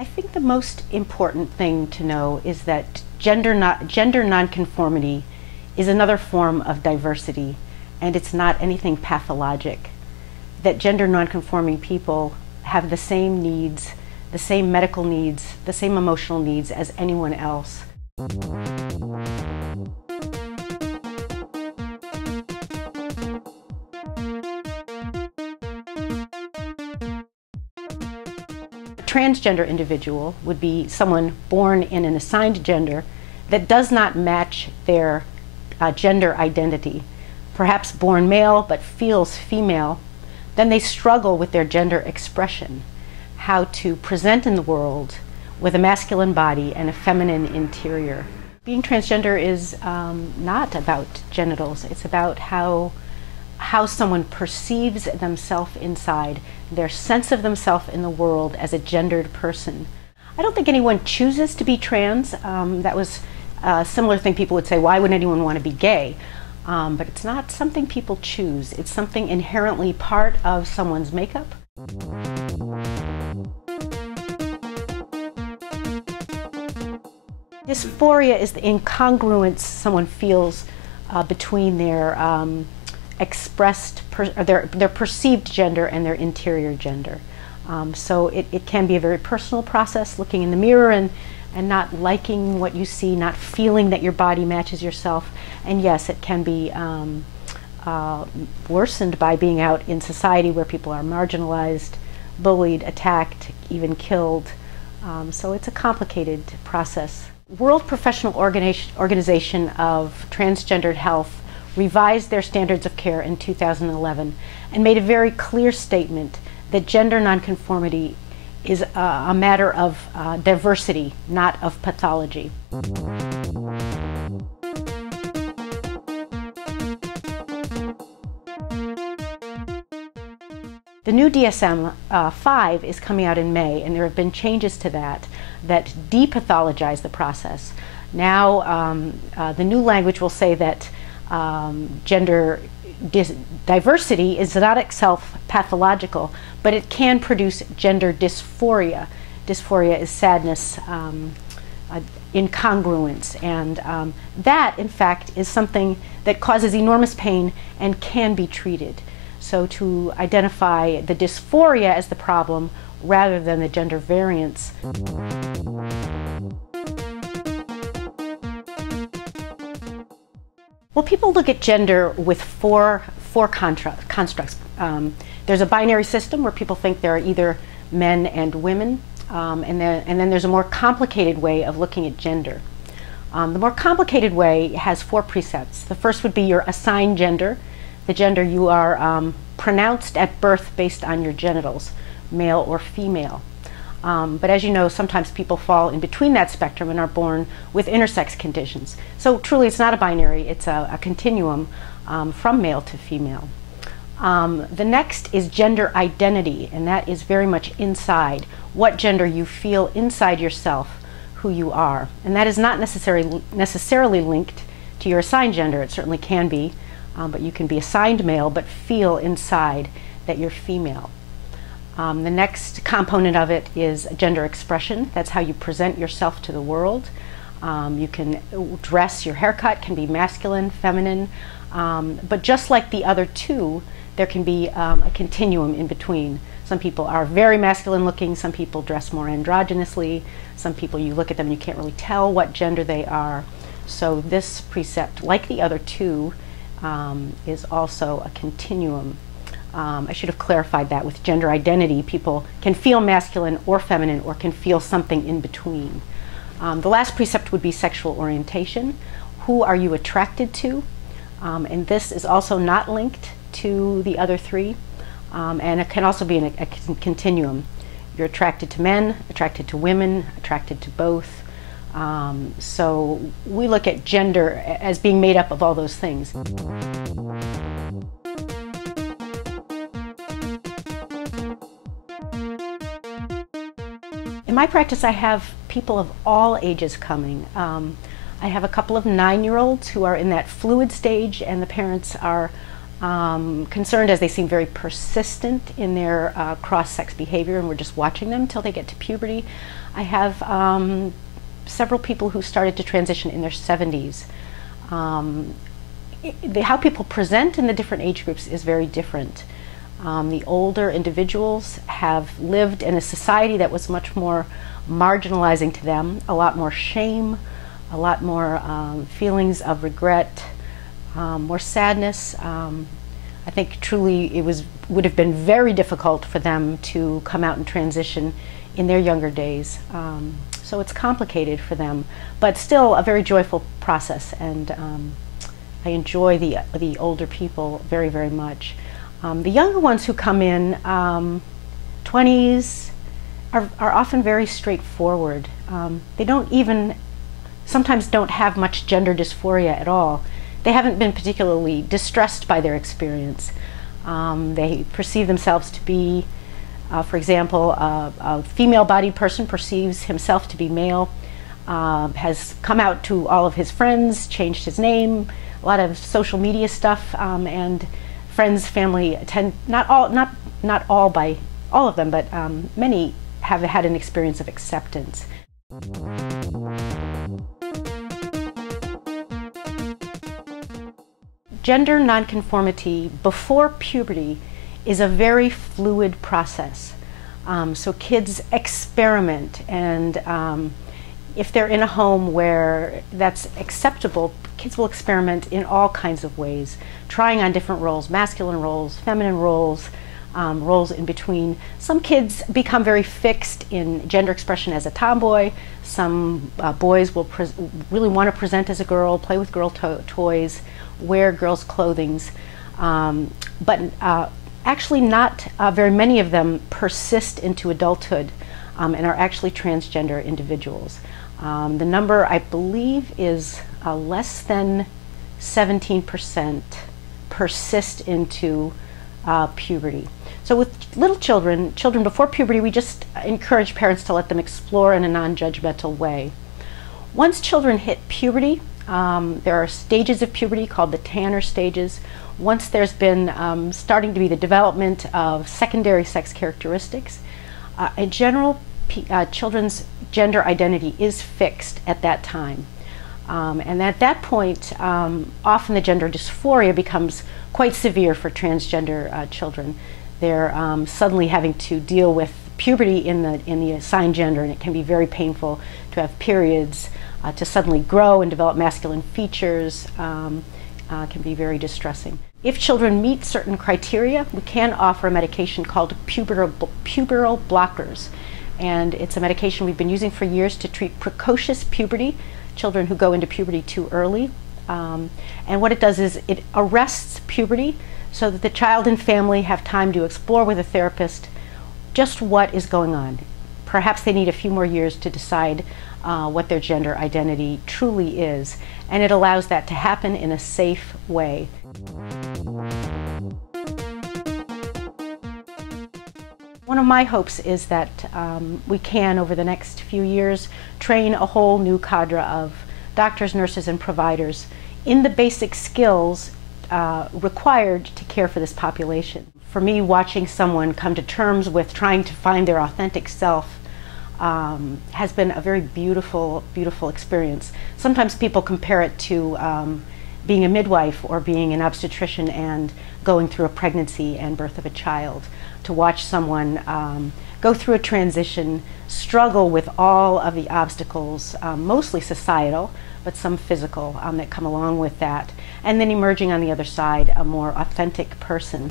I think the most important thing to know is that gender nonconformity is another form of diversity, and it's not anything pathologic. That gender nonconforming people have the same needs, the same medical needs, the same emotional needs as anyone else. A transgender individual would be someone born in an assigned gender that does not match their gender identity. Perhaps born male but feels female, then they struggle with their gender expression, how to present in the world with a masculine body and a feminine interior. Being transgender is not about genitals. It's about how someone perceives themselves inside, their sense of themselves in the world as a gendered person. I don't think anyone chooses to be trans. That was a similar thing people would say, why would anyone want to be gay? But it's not something people choose. It's something inherently part of someone's makeup. Dysphoria is the incongruence someone feels between their their perceived gender and their interior gender. So it can be a very personal process, looking in the mirror and not liking what you see, not feeling that your body matches yourself. And yes, it can be worsened by being out in society where people are marginalized, bullied, attacked, even killed. So it's a complicated process. World Professional Organization of Transgendered Health revised their standards of care in 2011 and made a very clear statement that gender nonconformity is a matter of diversity, not of pathology. The new DSM-5 is coming out in May, and there have been changes to that depathologize the process. Now the new language will say that gender diversity is not itself pathological, but it can produce gender dysphoria. Dysphoria is sadness, incongruence, and that, in fact, is something that causes enormous pain and can be treated. So to identify the dysphoria as the problem rather than the gender variance. Well, people look at gender with four constructs. There's a binary system where people think there are either men and women, and then there's a more complicated way of looking at gender. The more complicated way has 4 precepts. The first would be your assigned gender, the gender you are pronounced at birth based on your genitals, male or female. But as you know, sometimes people fall in between that spectrum and are born with intersex conditions. So truly it's not a binary, it's a continuum from male to female. The next is gender identity, and that is very much inside, what gender you feel inside yourself, who you are. And that is not necessarily linked to your assigned gender. It certainly can be, but you can be assigned male but feel inside that you're female. The next component of it is gender expression. That's how you present yourself to the world. You can dress, your haircut can be masculine, feminine, but just like the other two, there can be a continuum in between. Some people are very masculine looking, some people dress more androgynously, some people you look at them and you can't really tell what gender they are. So this precept, like the other two, is also a continuum. I should have clarified that with gender identity. People can feel masculine or feminine or can feel something in between. The last precept would be sexual orientation. Who are you attracted to? And this is also not linked to the other 3. And it can also be in a continuum. You're attracted to men, attracted to women, attracted to both. So we look at gender as being made up of all those things. In my practice, I have people of all ages coming. I have a couple of 9-year-olds who are in that fluid stage, and the parents are concerned as they seem very persistent in their cross-sex behavior, and we're just watching them until they get to puberty. I have several people who started to transition in their 70s. How people present in the different age groups is very different. The older individuals have lived in a society that was much more marginalizing to them, a lot more shame, a lot more feelings of regret, more sadness. I think truly it would have been very difficult for them to come out and transition in their younger days. So it's complicated for them, but still a very joyful process, and I enjoy the older people very, very much. The younger ones who come in, 20s, are often very straightforward. They sometimes don't have much gender dysphoria at all. They haven't been particularly distressed by their experience. They perceive themselves to be, for example, a female-bodied person perceives himself to be male, has come out to all of his friends, changed his name, a lot of social media stuff, and friends, family tend, not all of them, but many have had an experience of acceptance. Gender nonconformity before puberty is a very fluid process. So kids experiment, and if they're in a home where that's acceptable, kids will experiment in all kinds of ways, trying on different roles, masculine roles, feminine roles, roles in between. Some kids become very fixed in gender expression as a tomboy. Some boys will really want to present as a girl, play with girl toys, wear girls' clothing. But actually not very many of them persist into adulthood and are actually transgender individuals. The number, I believe, is less than 17% persist into puberty. So with little children before puberty, we just encourage parents to let them explore in a non-judgmental way. Once children hit puberty, there are stages of puberty called the Tanner stages. Once there's been starting to be the development of secondary sex characteristics, in general, children's gender identity is fixed at that time. And at that point, often the gender dysphoria becomes quite severe for transgender children. They're suddenly having to deal with puberty in the assigned gender, and it can be very painful to have periods, to suddenly grow and develop masculine features, can be very distressing. If children meet certain criteria, we can offer a medication called pubertal blockers. And it's a medication we've been using for years to treat precocious puberty, children who go into puberty too early. And what it does is it arrests puberty so that the child and family have time to explore with a therapist just what is going on. Perhaps they need a few more years to decide what their gender identity truly is, and it allows that to happen in a safe way. One of my hopes is that we can, over the next few years, train a whole new cadre of doctors, nurses, and providers in the basic skills required to care for this population. For me, watching someone come to terms with trying to find their authentic self has been a very beautiful, beautiful experience. Sometimes people compare it to being a midwife or being an obstetrician and going through a pregnancy and birth of a child. To watch someone go through a transition, struggle with all of the obstacles, mostly societal, but some physical that come along with that, and then emerging on the other side a more authentic person.